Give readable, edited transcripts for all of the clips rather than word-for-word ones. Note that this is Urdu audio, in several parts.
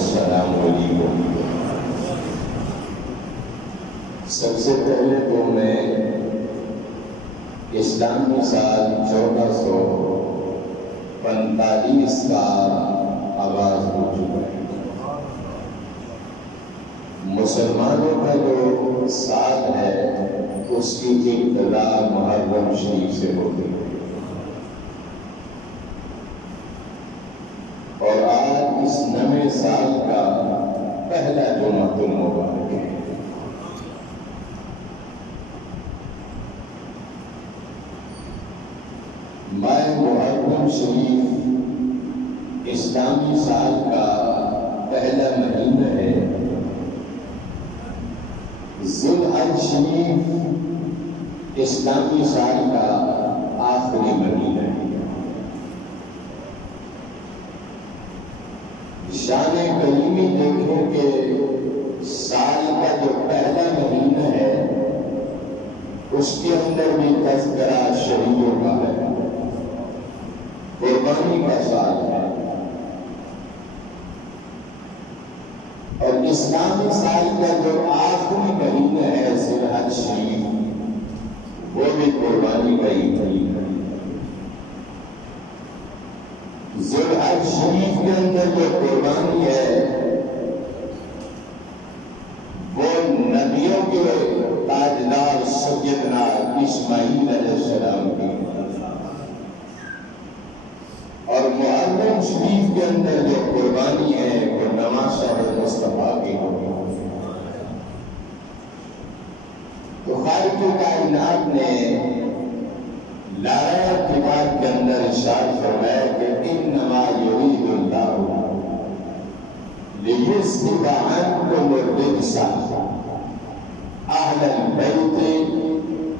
السلام علیکم۔ سب سے پہلے تو میں اسلامی سال 1445 کا آغاز ہو چکا ہے۔ مسلمانوں کا جو سال ہے اس کی ابتدا محرم شریف سے ہوتی ہے، اور آج اس نئے سال کا پہلا جمعہ المبارک ہے۔ ماہ محرم شریف اسلامی سال کا پہلا مہینہ ہے۔ ذی الحج شریف اسلامی سال کا آخری مہینہ ہے۔ شان کریمی دیکھیں کہ سال کا جو پہلا مہینہ ہے اس کے اندر بھی تذکرہ شہیدوں کا ہے، قربانی کا سال ہے، اور اسلامی سال کا جو آخری مہینہ ہے ذی الحج شریف وہ بھی قربانی کا ہی مہینہ ہے۔ ذی الحج شریف کے اندر جو قربانی ہے وہ نبیوں کے تاجدار سیدنا اسماعیل علیہ السلام کی، اور محرم شریف کے اندر جو قربانی ہے وہ نواسہ مصطفیٰ کی ہوگی۔ تو خالق کائنات نے لائحہ کتاب کے اندر ارشاد فرمایا کہ انما یرید اللہ لیذھب عنکم الرجس اہل البیت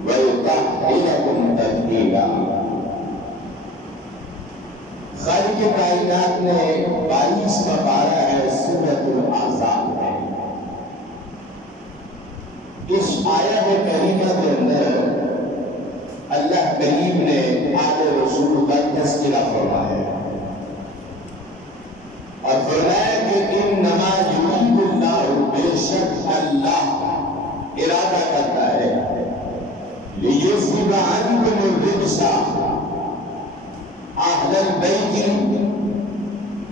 ویطہرکم تطہیرا۔ خالق کائنات نے 22 کا پارہ ہے، سورۃ الاحزاب ہے۔ اس آیت کریمہ کے اندر اللہ کریم نے آل رسول کا تذکرہ فرمایا اور فرمایا کہ انما یرید اللہ، بے شک اللہ ارادہ کرتا ہے، لیذھب عنکم الرجس اہل البیت،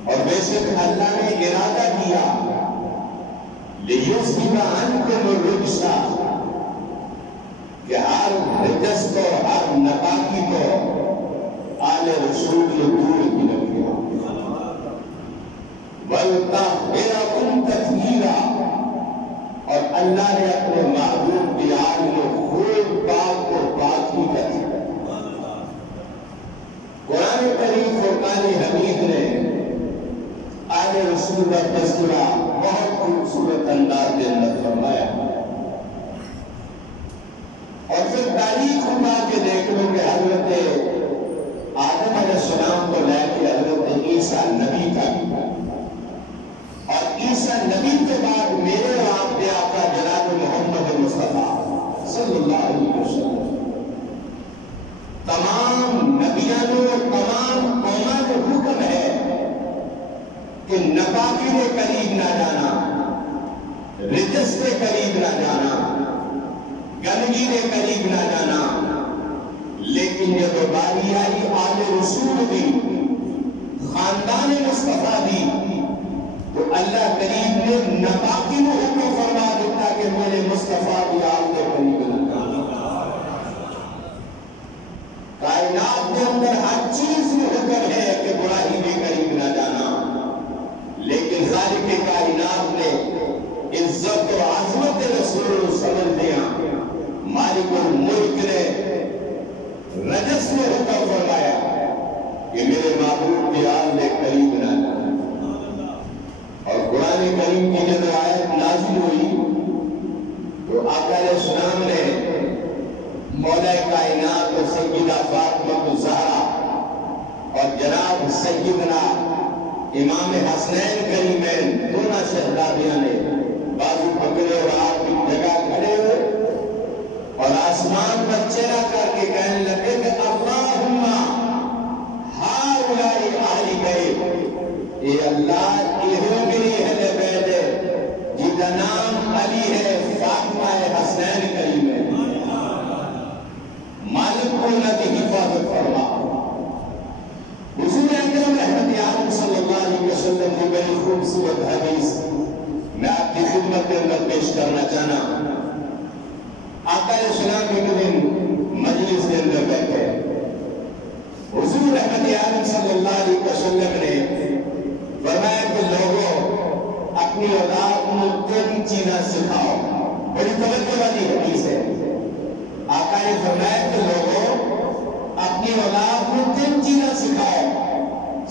اور بے شک اللہ نے ارادہ کیا لیذھب عنکم الرجس، کہ ہر رجس کو، ہر نپاکی کو آل رسول کے دور کی رکھیا، وَيُطَهِّرَكُمْ تَطْهِيرًا، اور اللہ نے اپنے محبوب کی آل کو خوب پاک کو پاکی کر دیا۔ قرآن کریم فرقان حمید نے آل رسول کا تذکرہ بہت خوبصورت انداز کے اندر فرمایا، اور پھر تاریخ اٹھا کے دیکھ لو کہ حضرت آدم علیہ السلام کو لے کے حضرت عیسیٰ نبی تک، اور عیسیٰ نبی کے بعد میرے اور آپ کے آقا جناب محمد مصطفیٰ صلی اللہ علیہ وسلم، تمام نبیانوں اور تمام قوموں کو حکم ہے کہ نپاکی کے قریب نہ جانا، رجس کے قریب نہ جانا، گندگی کے قریب نہ جانا، لیکن جب باری آئی آل رسول دی، خاندان مصطفیٰ دی، تو اللہ کریم نے نپاکی کو حکم فرما دیتا کہ میرے مصطفیٰ کی آل کے قریب نہ جانا۔ کائنات کے اندر ہر چیز میں حکم ہے کہ برائی کے قریب نہ جانا، لیکن خالق کائنات نے عزت و عظمت رسول سمجھ دیا، مالک الملک نے رجس میں حکم فرمایا کہ میرے محبوب کی آل کے قریب نہ جانا۔ اور قرآن کریم کی جب آیت نازل ہوئی تو آقا علیہ السلام نے مولا کائنات و سیدہ فاطمہ الزہرا اور جناب سیدنا امام حسنین کریمین دونوں شہزادیاں نے بازو پکڑے اور آپ کی جگہ کھڑے ہوئے اور آسمان پر چہرہ کر کے کہنے لگے کہ اللہم ہاؤلائی اہل بیت، اے اللہ یہ میری اہل خوبصورت حدیث میں آپ کی خدمت کے اندر پیش کرنا چاہنا. آقا علیہ السلام ایک دن مجلس کے اندر بیٹھے. حضور رحمت عالم صلی اللہ علیہ وسلم نے فرمایا کہ لوگوں اپنی اولاد کو 3 چیزیں سکھاؤ. بڑی توجہ والی حدیث ہے. آقا نے فرمایا کہ لوگوں اپنی اولاد کو 3 چیزیں سکھاؤ.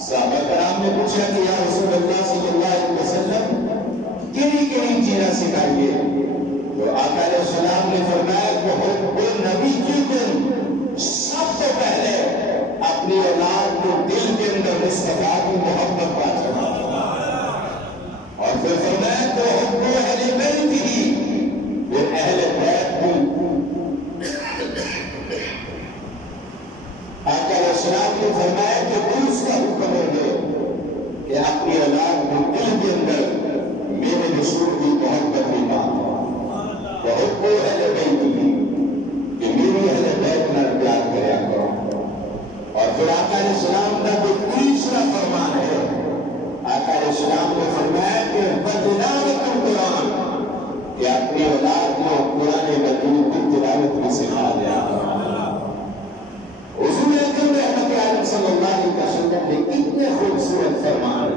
صحابہ کرام نے پوچھا کہ یا رسول اللہ صلی اللہ علیہ وسلم کیڑی چیزیں سکھائیے؟ تو آقا علیہ السلام نے فرمایا کہ حب نبی کی تم سب سے پہلے اپنی اولاد کو دل کے اندر مصطفیٰ کی محبت پانا. اور پھر فرمایا کہ حب اہل بیت ہی پھر اہل بیت کو. آقا علیہ السلام نے فرمایا کہ دوسرا حکم ہے کہ اپنی اولاد کو دل کے اندر میرے رسول کی محبت بھی پانا. حب اہل بیت ہی کہ میری اہل بیت میں پیار کریا کرو. اور پھر آقا علیہ السلام کا جو تیسرا فرمان ہے آقا علیہ السلام نے فرمایا کہ بتلاوت القرآن کہ اپنی اولاد کو قرآن مجید کی تلاوت میں سکھا دیا. حضور اکرم رحمت عالم صلی اللہ علیہ وسلم نے اتنے خوبصورت فرمان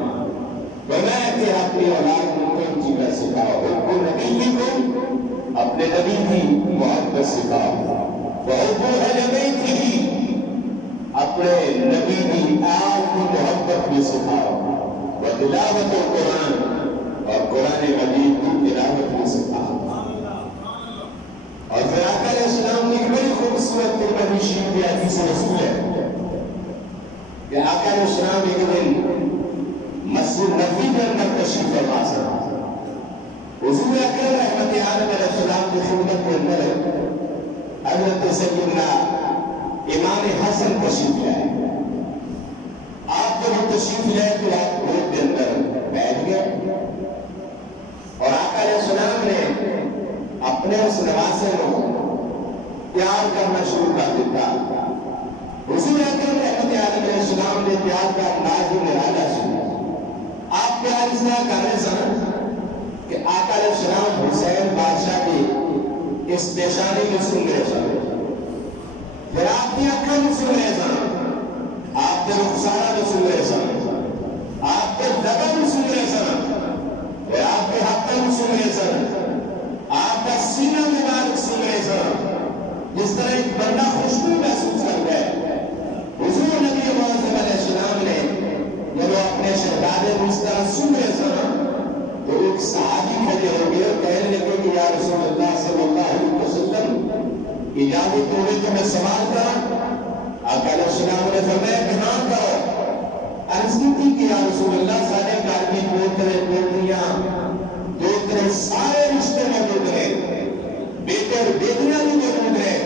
فرمایا کہ اپنی اولاد کو کون چیزیں سکھاؤ. حب نبی کو اپنے نبی کی محبت سکھاؤ. وحب اہل بیت ہی اپنے نبی کی آل کی محبت بھی سکھاؤ. وتلاوت القرآن اور قرآن مجید کی تلاوت بھی سکھاؤ. اور پھر آقا علیہ السلام نے ایک بڑی خوبصورت ترمذی شریف کی حدیث رسول ہے کہ آقا علیہ السلام ایک دن مسجد نبوی کے اندر تشریف فرما سے حضور اکرم رحمت عالم علیہ السلام کی خدمت کے اندر حضرت سیدنا امام حسن تشریف لائے. آپ جب تشریف لائے تو آپ گھر کے اندر بیٹھ گئے اور آقا علیہ السلام نے اپنے اس نواسے کو پیار کرنا شروع کر دیتا. حضور اکرم رحمت عالم علیہ السلام نے پیار کا انداز میں نرالا سنا. آپ پیار اس طرح کرنے سنا کہ آقا علیہ السلام حسین بادشاہ کی اس پیشانی میں سن رہے سن. پھر آپ کی اکھر میں سن رہے سن. آپ کے رخسارہ میں سن رہے سن. آپ کے دبر میں سن رہے سن. پھر آپ کے حقل میں سن رہے سن. آپ کا سینہ مبارک سن رہے سن. جس طرح ایک بندہ خوشبو محسوس کرتا ہے. حضور نبی معظم علیہ السلام نے جب اپنے شہزادے کو اس طرح سن رہے سن تو ایک صحابی کھڑے ہو گئے اور کہنے لگے کہ یا رسول اللہ صلی اللہ علیہ وسلم اجازت ہوئے تو میں سوال کرا. آقا علیہ السلام نے فرمایا کہ ہاں کرو. عرض کی کہ یا رسول اللہ سارے گھر کی پوترے پوتریاں دوترے سارے رشتے موجود ہیں. بیٹے اور بیٹیاں بھی موجود ہیں.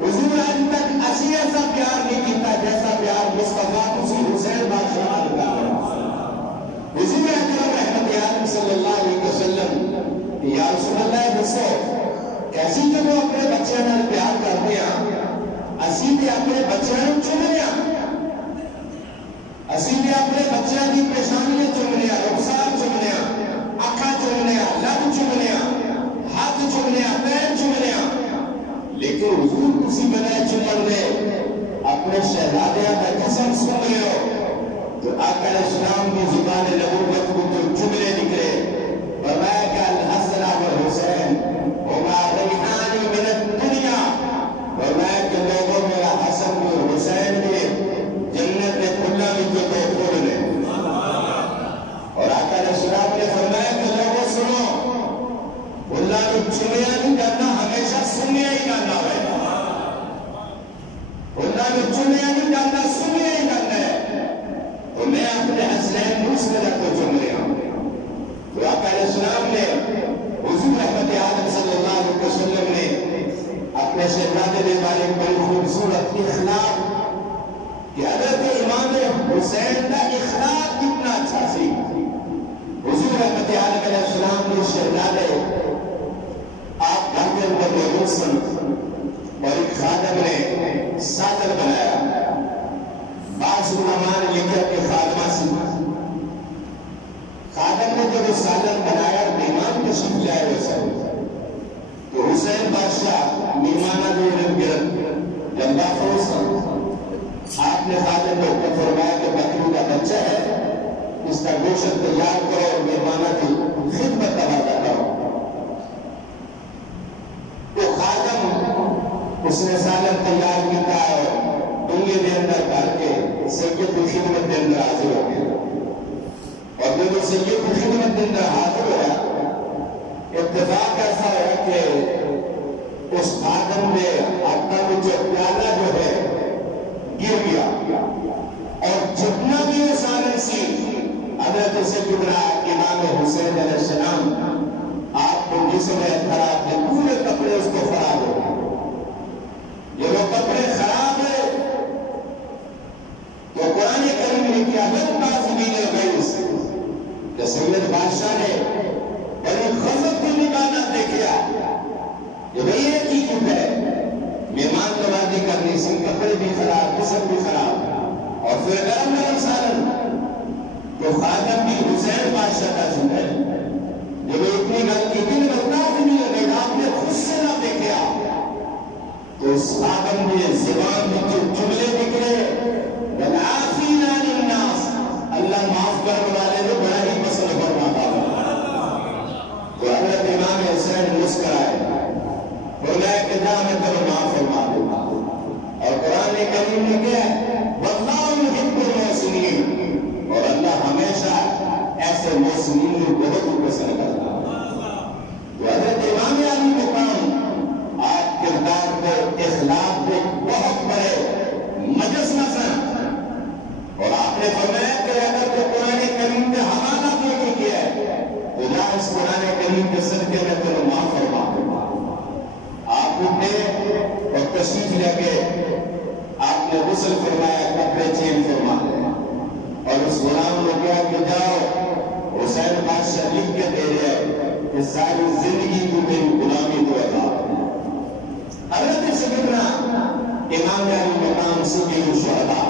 حضور آج تک اسی ایسا پیار نہیں کیتا جیسا پیار مصطفیٰ کسی حسین بادشاہ کا ہے. حضور اکرم رحمت عالم صلی اللہ علیہ وسلم یا رسول اللہ دسو کیسی جب وہ اپنے بچے نال پیار کرتے ہیں اسی بھی اپنے بچے چننے اسی بھی اپنے بچے کی پیشانی چننے رخسار چننے اکھا چننے لب چننے ہاتھ چننے پیر چننے. لیکن حضور کسی بنائے چنن نے اپنے شہزادیاں کا قسم سن رہے ہو تو آقا علیہ السلام کی زبان نبوت کو جو جملے نکلے فرمایا کہ الحسن والحسین ہما ریحان من الدنیا. فرمایا کہ لوگوں میرا حسن اور حسین کے جنت میں کھلا بھی جو دو پھول لے. اور آقا علیہ السلام نے فرمایا کہ لوگوں سنو اللہ نے چنیا نہیں کرنا ہمیشہ سنیا ہی کرنا ہے. اللہ نے چنیا نہیں کرنا سنیا ہی کرنا ہے. تو میں اپنے حسنین مسلم کو چن رہا ہوں. تو آقا علیہ السلام نے حضور رحمت عالم صلی اللہ علیہ وسلم نے اپنے شہزادے کے بارے میں بڑی خوبصورت اخلاق کہ حضرت امام حسین کا اخلاق کتنا اچھا سی. حضور رحمت عالم علیہ السلام نے شہزادے آپ گھر کے اندر موجود سن اور ایک خادم نے ساتر بنایا. بعض علماء نے لکھا کہ خادمہ سی خادم نے جب وہ سالن بنایا مہمان تشریف لائے ویسا تو حسین بادشاہ مہمانہ جو ارد گرد لمبا فروز تھا، آپ نے خادم کو حکم فرمایا کہ بکری کا بچہ ہے، اس کا گوشت تیار کرو اور مہمانہ کی خدمت تبادلہ کرو۔ تو خادم اس نے سالن تیار کیا اور ڈونگے دے اندر ڈال کے سید کی خدمت دے اندر حاضر ہو گیا، اور جب وہ سید کی خدمت دے اندر حاضر ہوا، اتفاق ایسا ہے کہ اس خادم نے اپنا جو پیالہ جو ہے گر گیا، اور جتنا بھی وہ سالن سی حضرت سیدنا امام حسین علیہ السلام آپ کو جسم خراب تھے، پورے کپڑے اس کو خراب ہو گئے۔ جب وہ کپڑے خراب ہوئے تو قرآن کریم نے کیا کہ سید بادشاہ نے بڑی غضب کی نگاہ نہ دیکھا کہ بھئی یہ کی چپ ہے، مہمان نوازی کرنی سی، کپڑے بھی خراب، جسم بھی خراب، اور پھر گرم گرم سالن، تو خادم بھی حسین بادشاہ کا سنے جب اتنی غلطی کی نگاہ نہیں لگے گا، آپ نے خود سے نہ دیکھا، تو اس خادم نے زبان میں جو جملے نکلے وَالْعَافِينَ عَنِ النَّاسِ، اللہ معاف کرنے والے کو بڑا ہی پسند فرماتا ہے۔ تو حضرت امام حسین مسکرائے، فرمایا کہ جا میں تمہیں معاف فرما دوں گا، اور قرآن کریم نے کیا ہے وَاللَّهُ يُحِبُّ الْمُحْسِنِينَ، اور اللہ ہمیشہ ایسے محسنین کو بہت ہی پسند کرتا ہے۔ تو حضرت امام علی مقام آپ کردار کو اخلاق کے بہت بڑے مجلس نظر، اور آپ نے فرمایا کہ اگر تو قرآن کریم کے حوالہ دے کیا ہے تو جا اس قرآن کریم کے صدقے میں تمہیں معاف فرما دوں گا۔ آپ اٹھے اور تشریف لے کے آپ نے غسل فرمایا، کپڑے چینج فرما دے، اور اس غلام نے کہا کہ جاؤ حسین بادشاہ لکھ کے دے رہے کہ ساری زندگی کو میری غلامی تو عذاب ہے۔ حضرت سیدنا امام علی مقام سید الشہداء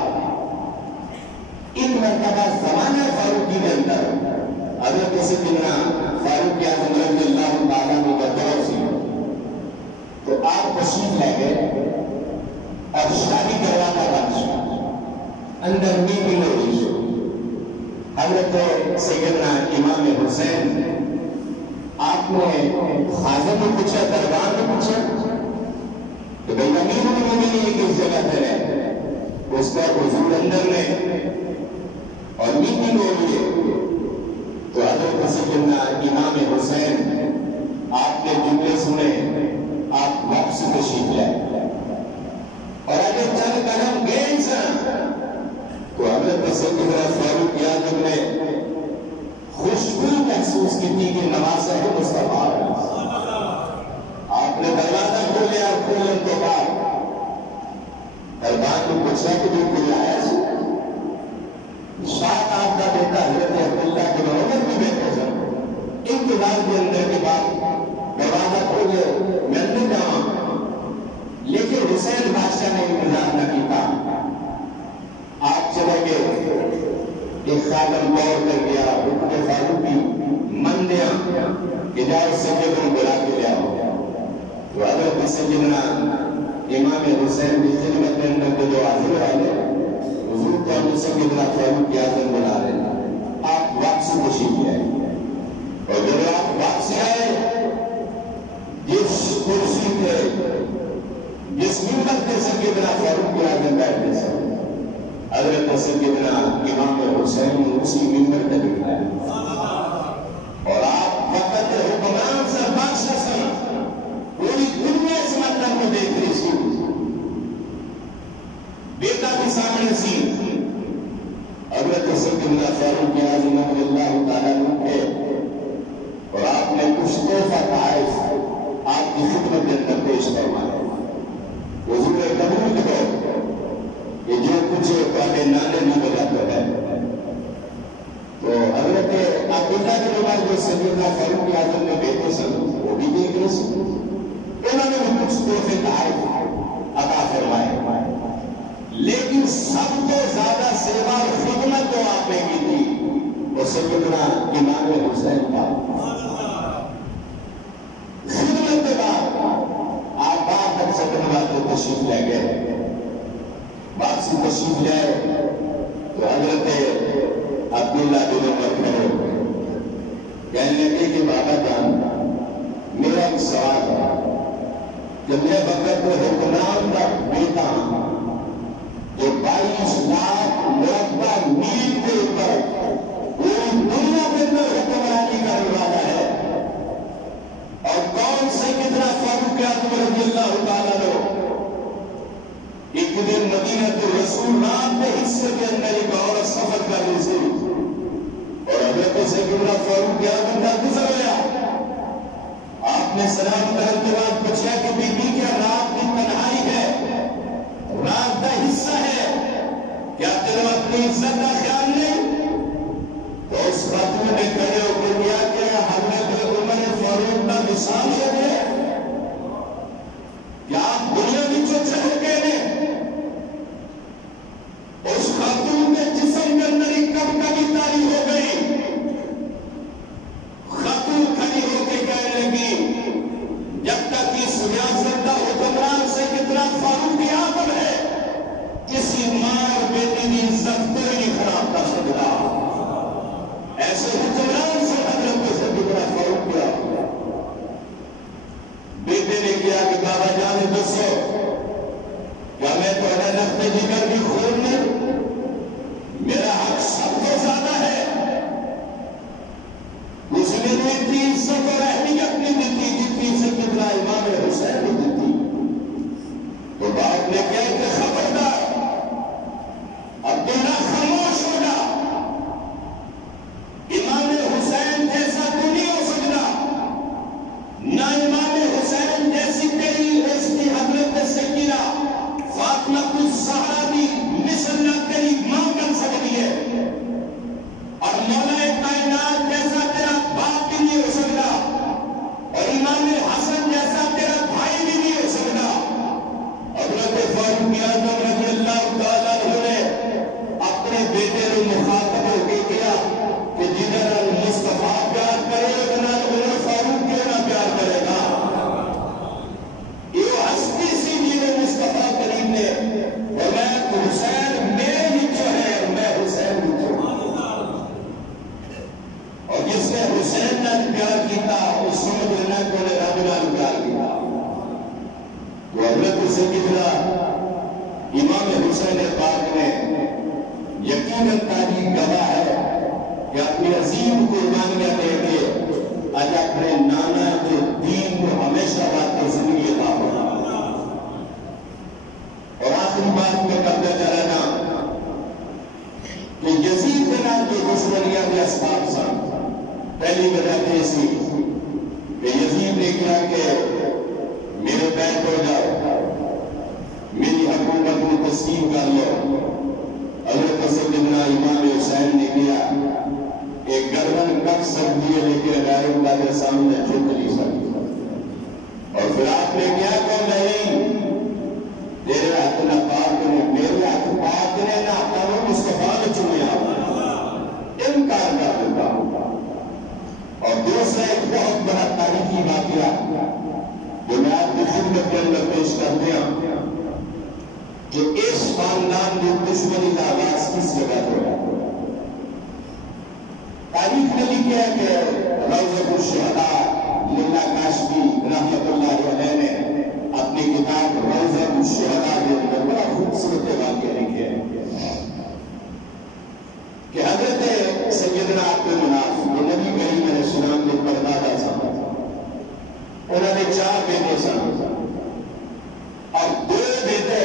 ایک مرتبہ زمانہ فاروقی کے اندر حضرت سیدنا فاروق اعظم رضی اللہ تعالیٰ عنہ کا دور سی، تو آپ تشریف لے گئے اور شاہی دروازہ بند شد، اندر میٹنگ ہو رہی شد۔ حضرت سیدنا امام حسین آپ نے خازن نے پوچھا، دربار نے پوچھا کہ بھئی امیر المومنین کس جگہ پہ ہے؟ اس کا حضور اندر میں اور میٹنگ ہو رہی ہے۔ تو حضرت سیدنا امام حسین آپ نے جملے سنے، آپ واپس تشریف لائے، اور اگر چند قدم گئے انسان تو حضرت سیدنا فاروق اعظم نے خوشبو محسوس کی تھی کہ نوازہ ہے مصطفیٰ۔ آپ نے دروازہ کھولیا، اور کھولنے کے بعد دربار کو پوچھا کہ جو کوئی آیا سی؟ شاید آپ کا بیٹا حضرت عبداللہ کے عمر بھی بیٹھے سن، انتظار کے اندر کے بعد دروازہ کھولے، میں نے جاؤں، لیکن حسین بادشاہ نے انتظار نہ کیتا، آپ چلے گئے۔ ایک خادم دور کر گیا، حکم فاروقی من دیا کہ جاؤ سید کو بلا کے لے آؤ۔ تو حضرت سیدنا امام حسین کی خدمت میں اندر جو حاضر والے حضور کو ہم سیدنا فاروق اعظم بلا رہے ہیں، آپ واپسی تشریف لے آئے، اور جب آپ واپسی آئے جس کرسی پہ جس منبر پہ سیدنا فاروق اعظم بیٹھے تھے، حضرت سیدنا امام حسین اسی منبر پہ بٹھائے، اور آپ وقت حکمران سے بادشاہ سے پوری دنیا اس مطلب کو دیکھ رہی سی، بیٹا بھی سامنے سی، حضرت سیدنا فاروق اعظم رضی اللہ تعالیٰ عنہ کے، اور آپ نے کچھ تحفہ تحائف آپ کی خدمت کے اندر پیش فرمایا۔ حضور قبول کرو کہ جو کچھ پہلے نانے نہ بجاتا ہے، تو حضرت عبداللہ کے بعد جو سیدنا فاروق اعظم نے بیٹے سن وہ بھی دیکھ رہے سن، انہوں نے بھی کچھ تحفے تحائف عطا فرمائے، لیکن سب کو زیادہ سیوا اور خدمت جو آپ نے کی تھی وہ سیدنا امام حسین کا خدمت کے بعد آپ بات تک سکن بات کو تشریف لے گئے. واپسی تشریف لے تو حضرت عبداللہ بن عمر کھڑے کہنے لگے کہ بابا جان میرا ایک سوال ہے کہ میں وقت حکمران کا بیٹا جو 22 لاکھ مربع میل کے اوپر پوری دنیا کے اندر حکمرانی کرنے والا ہے اور کون سیدنا فاروق اعظم رضی اللہ تعالیٰ عنہ ایک دن مدینہ رسول رات کے حصے کے اندر ایک اور سفر کر رہی تھی اور حضرت سیدنا فاروق اعظم کا گزر گیا. آپ نے سلام کرنے کے بعد پوچھا کہ بی بی کیا رات کی تنہائی ہے, رات کا حصہ ہے, کیا تیرے اپنی عزت کا خیال نہیں؟ تو اس خاتون نے کھڑے ہو کے کیا کہ حضرت عمر فاروق کا مثال ہو گیا کہ آپ دنیا میں جو چل گئے ہیں اس خاتون کے جسم کے اندر ایک کب کا بھی تاری ہو گئی. خاتون کھڑی ہو کے کہنے لگی جب تک اس ریاست کا حکمران سیدنا فاروق اعظم ہے کسی ماں بیٹی کی عزت کوئی نہیں خراب کر سکتا. ایسے حکمران سے حضرت سیدنا فاروق اعظم بیٹے نے کیا کہ بابا جان دسو کیا میں تھوڑا نقد جگر بھی خون میں میرا حق سب کو زیادہ ہے. اس نے بھی اتنی عزت اور اہمیت نہیں دیتی جتنی سیدنا امام حسین نے دیتی. تو باپ نے کہا کہ خبردار عبداللہ خاموش ہوگا, امام حسین جیسا تو نہیں ہو سکتا, نہ امام حسین جیسی تیری اس کی حضرت سیدنا فاطمہ الزہرا بھی مثل نہ تیری ماں بن سکتی ہے, اور مولا کائنات جیسا تیرا باپ بھی نہیں ہو سکتا, اور امام حسن جیسا تیرا بھائی بھی نہیں ہو سکتا. حضرت فاروق اعظم رضی اللہ تعالیٰ عنہ نے اپنے بیٹے کو مخاطب ہو کے کیا کہ جنرل مصطفیٰ پیار کرے جنرل عمر فاروق کیوں نہ پیار کرے گا. یہ ہستی سی جنرل مصطفیٰ کریم نے اور میں حسین میرے ہی جو ہے اور میں حسین ہی جو اور جس نے حسین نے پیار کیتا اس سمجھ لینا کہ انہیں رب نے پیار کیا. تو حضرت سیدنا امام حسین پاک نے یقیناً تاریخ گواہ ہے کہ اپنی عظیم قربانیاں دے کے آج اپنے نانا کے دین کو ہمیشہ بات پر زندگی عطا ہونا. اور آخری بات میں کرتا چلا کہ یزید کے نام جو دشمنیاں کے اسباب سن پہلی وجہ تھی اس کی کہ یزید نے کیا کہ میرے بیٹھ ہو جاؤ, میری حکومت کو تسلیم کر لو. حضرت سیدنا امام حسین نے کیا ایک گردن کٹ سکتی ہے لیکن غیر اللہ کے سامنے جھک نہیں سکتی. اور پھر آپ نے کیا کہ نہیں تیرے ہاتھ نہ پاک نے میرے ہاتھ پاک نے نہ اپنا مصطفیٰ نے چنیا انکار کر دیتا. اور دوسرا ایک بہت بڑا تاریخی واقعہ جو میں آپ کی خدمت کے اندر پیش کرتے ہیں کہ اس خاندان میں دشمنی کا آغاز کس جگہ سے ہوا. تاریخ نے لکھا ہے کہ روضۃ الشہداء ملا کاشفی رحمۃ اللہ علیہ نے اپنی کتاب روضۃ الشہداء کے اندر بڑا خوبصورت واقعہ لکھے ہیں کہ حضرت سیدنا عبد المناف جو نبی کریم علیہ السلام کے پردادا تھا, انہوں نے 4 بیٹے سن اور 2 بیٹے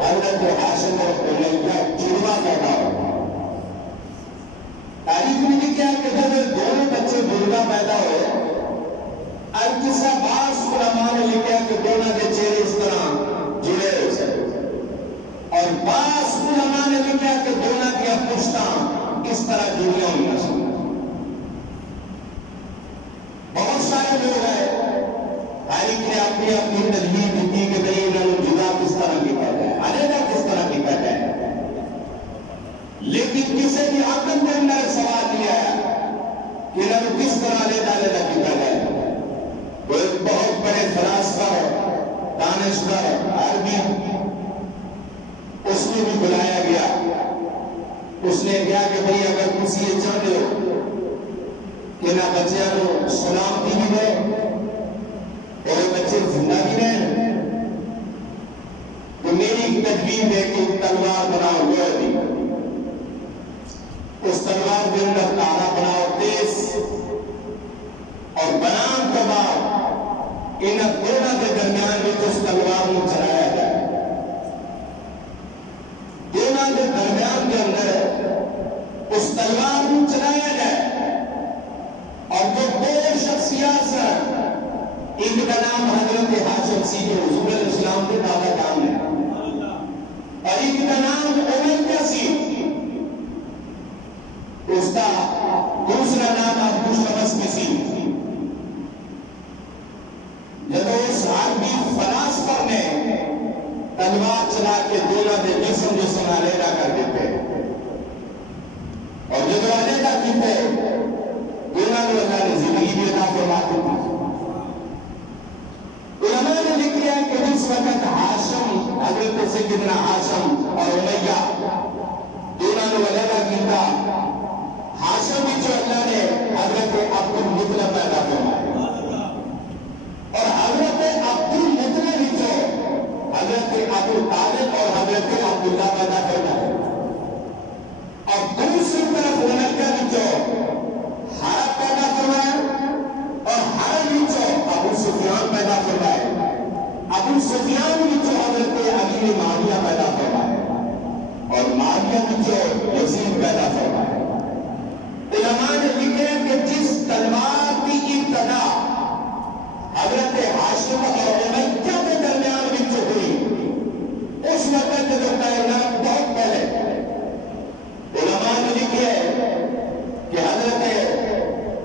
حضرت ہاشم اور امیہ جڑواں پیدا ہوا. تاریخ میں لکھا کہ جب دونوں بچے جڑواں پیدا ہوئے القصہ بعض علماء نے کہ انہوں کس طرح لے ڈالے لگی کر گئے. وہ ایک بہت بڑے فلاسفہ دانشور عربی اس نے بھی بلایا گیا. اس نے کہا کہ بھئی اگر کسی یہ چاہتے ہو کہ نہ بچے کو سلامتی بھی رہے اور بچے زندہ بھی رہے تو میری تدبیر ہے کہ تلوار بناؤ گوئے اس تلوار کے اندر تارا بناؤ تیز اور بنام کے بعد ان دونوں کے درمیان میں اس تلوار کو چلایا جائے. دونوں کے درمیان کے اندر اس تلوار کو چلایا جائے اور جو دو شخصیات ہیں ان کا نام حضرت ہاشم سیدھے حضور علیہ السلام کے دادا جان ہے اور ان کا نام امیہ سی. اس کا دوسرا نام ابو شمس سی. جب اس عربی فلاسفہ نے تلوار چلا کے دونوں کے جسم علیحدہ کر دیتے اور جب علیحدہ کیتے دونوں کو اللہ نے زندگی بھی عطا فرماتے تھے. علماء نے لکھا ہے کہ جس وقت ہاشم حضرت سیدنا ہاشم اور امیہ دونوں کو علیحدہ کیتا ہاشم بھی جو اللہ نے حضرت عبد المطلب پیدا فرمایا اور حضرت عبد المطلب بھی جو حضرت ابو طالب اور حضرت عبداللہ پیدا فرمایا اور دوسری طرف ملکہ بھی جو حرب پیدا فرمایا اور حرب بھی جو ابو سفیان پیدا فرمایا. ابو سفیان بھی جو حضرت علی معاویہ پیدا فرمایا اور معاویہ بھی جو یزید پیدا فرمایا. علماء نے لکھا کہ جس تلوار کی ابتدا حضرت ہاشم اور امیہ کے درمیان بھی جو ہوئی اس وقت جو کائنات بہت پہلے علماء نے لکھا ہے کہ حضرت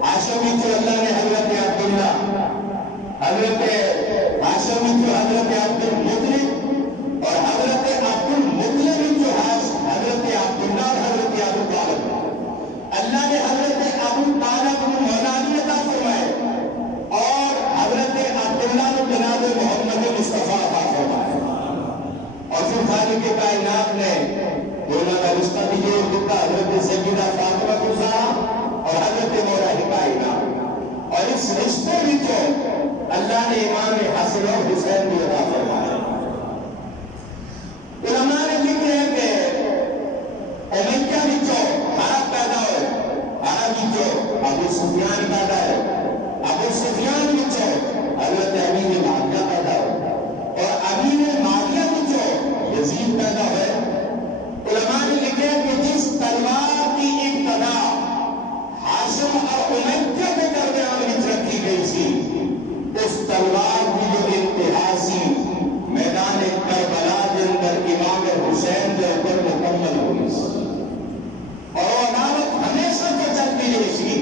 ہاشم بھی جو اللہ نے حضرت عبداللہ حضرت ہاشم بھی جو حضرت عبد المطلب اور حضرت عبد المطلب بھی جو حضرت عبداللہ اور حضرت ابو طالب اللہ نے حضرت ابو طالب کو مولانی عطا فرمائے اور حضرت عبداللہ کو جناب محمد مصطفیٰ عطا فرمائے اور پھر خالق کائنات نے دونوں کا رشتہ بھی جوڑ دیتا حضرت سیدہ فاطمہ الزہرا اور حضرت مولا کائنات اور اس رشتے بھی جو اللہ نے امام حسن اور حسین بھی عطا فرمایا. علماء نے لکھا ہے کہ امیہ بھی جو حرب پیدا ہوئے حرب بھی جو ابو سفیان پیدا ہے ابو سفیان بھی جو حضرت امیر معاویہ پیدا ہوئے اور امیر معاویہ بھی جو یزید پیدا ہوئے. علماء نے لکھا ہے کہ جس تلوار کی ابتدا ہاشم اور امیہ کے درمیان میں رکھی گئی تھی اس تلوار کی جو انتہاسی میدان کربلا کے اندر امام حسین کے اوپر مکمل ہوئی اور وہ عدالت ہمیشہ کو چلتی رہی تھی.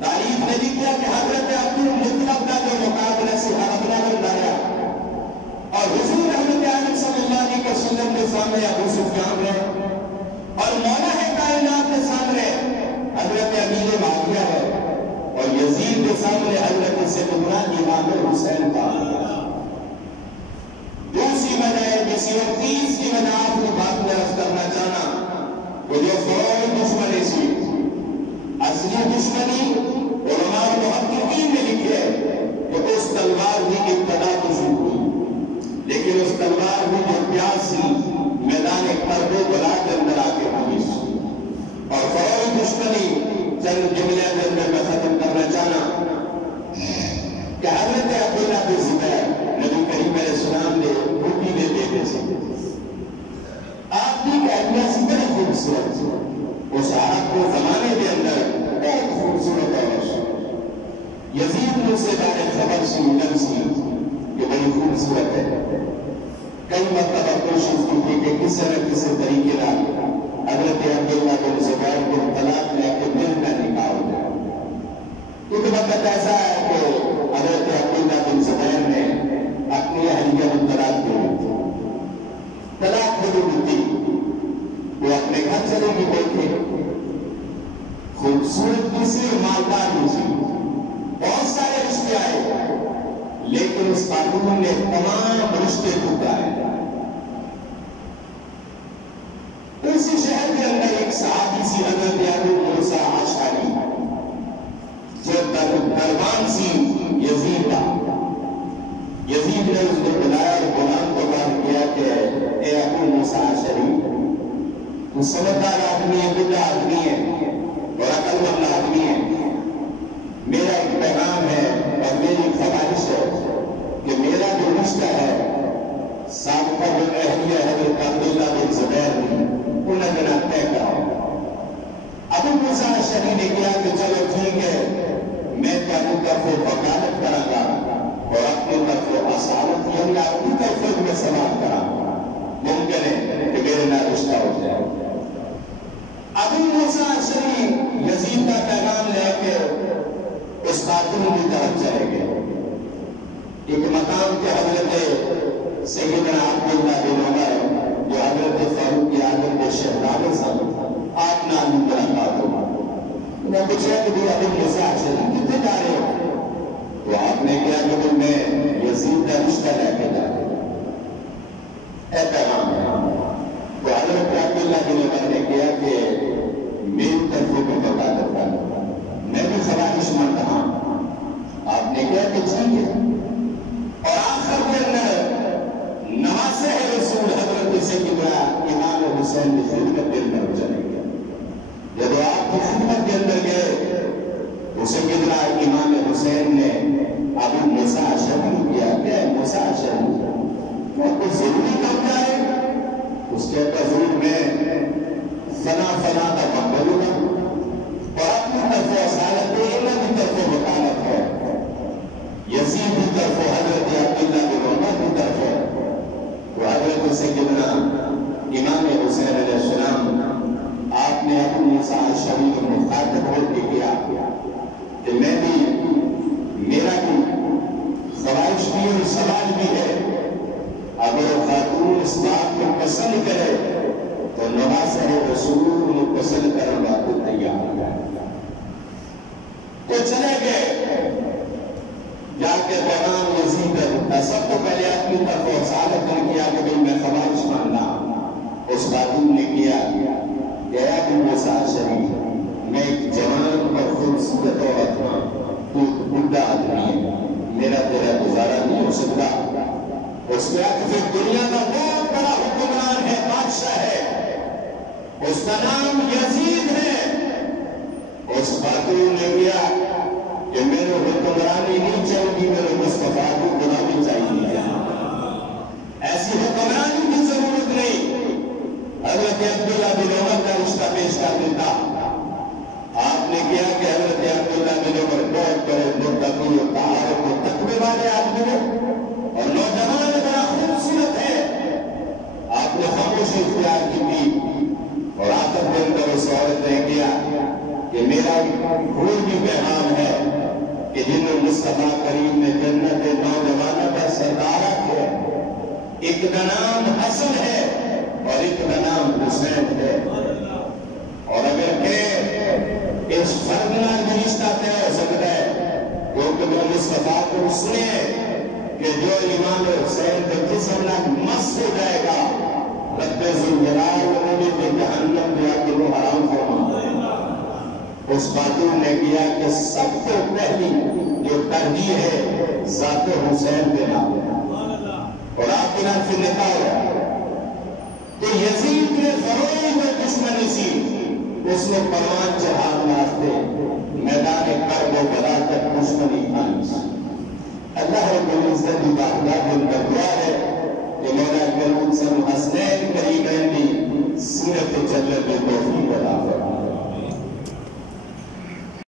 تاریخ نے لکھا کہ حضرت عبد المطلب کا جو مقابلہ سے حربلا میں لایا اور حضور حضرت عالم صلی اللہ علیہ وسلم کے سامنے ابو سفیان رہے اور مولا کائنات کے سامنے حضرت امیر معاویہ ہے اور یزید کے سامنے حضرت سیدنا امام حسین کا. دوسری وجہ کسی اور تیسری وجہ آپ کو بات میں عرض کرنا چاہنا وہ جو فروغ دشمنی سی اصلی دشمنی علماء و محققین نے لکھی ہے کہ اس تلوار کی ابتدا تو شروع ہوئی لیکن اس تلوار کی جو پیاسی میدان کربلا کے اندر آ کے ہوئی اور فروغ دشمنی چند جملے کے اندر میں ختم کرنا چاہنا کہ حضرت عبداللہ بن زبیر نبی کریم علیہ السلام نے روٹی نے دیتے سے آپ کی کہنیاں سی بڑی خوبصورت اس عرب کو زمانے کے اندر بہت خوبصورت اور یزید نے سے بارے خبر سی علم سی کہ بڑی خوبصورت ہے. کئی مرتبہ کوشش کی تھی کہ کسی نہ کسی طریقے کا حضرت عبداللہ بن زبیر کو طلاق لے کے دل کا نکاح ہو جائے. کیونکہ وقت ایسا ہے کہ حضرت عبداللہ بن زبیر نے اپنی اہلیہ کو طلاق دے دی. طلاق دے دی وہ اپنے گھر چلے گی بیٹھے خوبصورت کسی مال خاتون نے تمام رشتے ٹوٹائے. اسی شہر کے اندر ایک صحابی سی حضرت ابو موسیٰ اشعری جو دربان سی یزید کا. یزید نے اس کو بلایا اور غلام کو بات کیا کہ اے ابو موسیٰ اشعری تو سمجھدار آدمی ہے, بڑا آدمی ہے اور عقل مند آدمی ہے. میرا ایک پیغام ہے اور میری خواہش ہے کہ میرا جو رشتہ ہے سابقہ بن اہلیہ حضرت عبداللہ بن زبیر انہیں بنا طے کراؤ. ابو موسیٰ اشعری نے کیا کہ چلو ٹھیک ہے, میں تمہیں طرف وکالت کرا گا اور اپنی طرف اصالت یعنی اپنی طرف میں سوال کرا. ممکن ہے کہ میرے نہ رشتہ ہو جائے. ابو موسیٰ اشعری یزید کا پیغام لے کے اس خاتون کی طرف چلے گئے. ایک مقام کے حضرت سیدنا عبداللہ بن عمر جو حضرت فاروق اعظم کے شہزادے صاحب آپ نام ملاقات ہوا. انہوں نے پوچھا کہ ابو موسیٰ اشعری کتنے جا رہے ہو؟ تو آپ نے کیا کہ میں یزید کا رشتہ لے کے جا رہا ہوں. اے پیغام ہے. تو حضرت عبداللہ بن عمر نے کیا کہ میری طرفوں کو وکالت کرنا, میں بھی خواہش مند ہوں. آپ نے کیا کہ ٹھیک ہے. اور آخر کے اندر نواسہ رسول حضرت سیدنا امام حسین کی خدمت کے اندر چلے گئے. جب آپ کی خدمت کے اندر گئے تو سیدنا امام حسین نے ابو موسیٰ اشعری کیا کہ موسیٰ اشعری کیا کوئی ضروری کام جائے؟ اس کے حضور میں فنا کا مقبول ہوگا اور اپنی طرف اصالت ہے, انہوں کی طرف وکالت ہے. یزید کی طرف حضرت عبداللہ بن عمر کی طرف ہے. تو حضرت سیدنا امام حسین علیہ السلام آپ نے ابو موسیٰ اشعری کو مخاطب ہو کے کیا کہ میں بھی میرا بھی خواہش بھی اور سوال بھی ہے. اگر خاتون اس بات کو پسند کرے تو نواسہ رسول کو پسند کرنا کو تیار ہے. تو چلے گئے جا کے پیغام یزید کا سب کو پہلے اپنی طرف اصالت نے کیا کہ میں خواہش ماننا. اس خاتون نے کیا کہ ابو موسیٰ اشعری میں ایک جوان اور خوبصورت عورت ہوں, تو بڈھا آدمی ہے, میرا تیرا گزارا نہیں ہو سکتا. اس کے پھر دنیا کا بہت بڑا حکمران ہے, بادشاہ ہے, اس کا نام یزید ہے. اس خاتون نے کیا کہ میرے حکمرانی نہیں چاہیے گی, میرے مصطفیٰ کو غلامی چاہیے. ایسی حکمرانی کی ضرورت نہیں. حضرت عبداللہ بن عمر کا رشتہ پیش کر دیتا. آپ نے کیا کہ حضرت عبداللہ بن عمر بہت بڑے متقی اور طاہر اور تقوی والے آدمی ہیں اور نوجوان بڑا خوبصورت ہے. آپ نے خاموشی اختیار کی تھی اور آخر کے اندر اس عورت نے کیا کہ میرا بھول بھی پیغام ہے کہ جن مصطفیٰ کریم نے جنت نوجوانوں کا سردار ہے, ایک کا نام حسن ہے اور ایک کا نام حسین ہے. اور اگر کہ اس فرد نال رشتہ طے ہو سکتا ہے کیونکہ وہ مصطفیٰ کو سنے کہ جو امام حسین کے جسم نال مس ہو جائے گا رب ذوالجلال انہیں جہنم دیا کہ وہ حرام فرما. اس خاتون نے کیا کہ سب سے پہلی جو ترجیح ہے ذات حسین کے نام اور آپ کے نام سے نکاح ہوا. تو یزید نے فروغ میں دشمنی سی, اس نے پروان چڑھان واسطے میدان کرب و بلا تک دشمنی کھانی. اللہ رب العزت کی بارگاہ کے اندر دعا ہے کہ مولا کریم حسنین قریبین کی سیرت چلنے میں توفیق عطا فرمائے.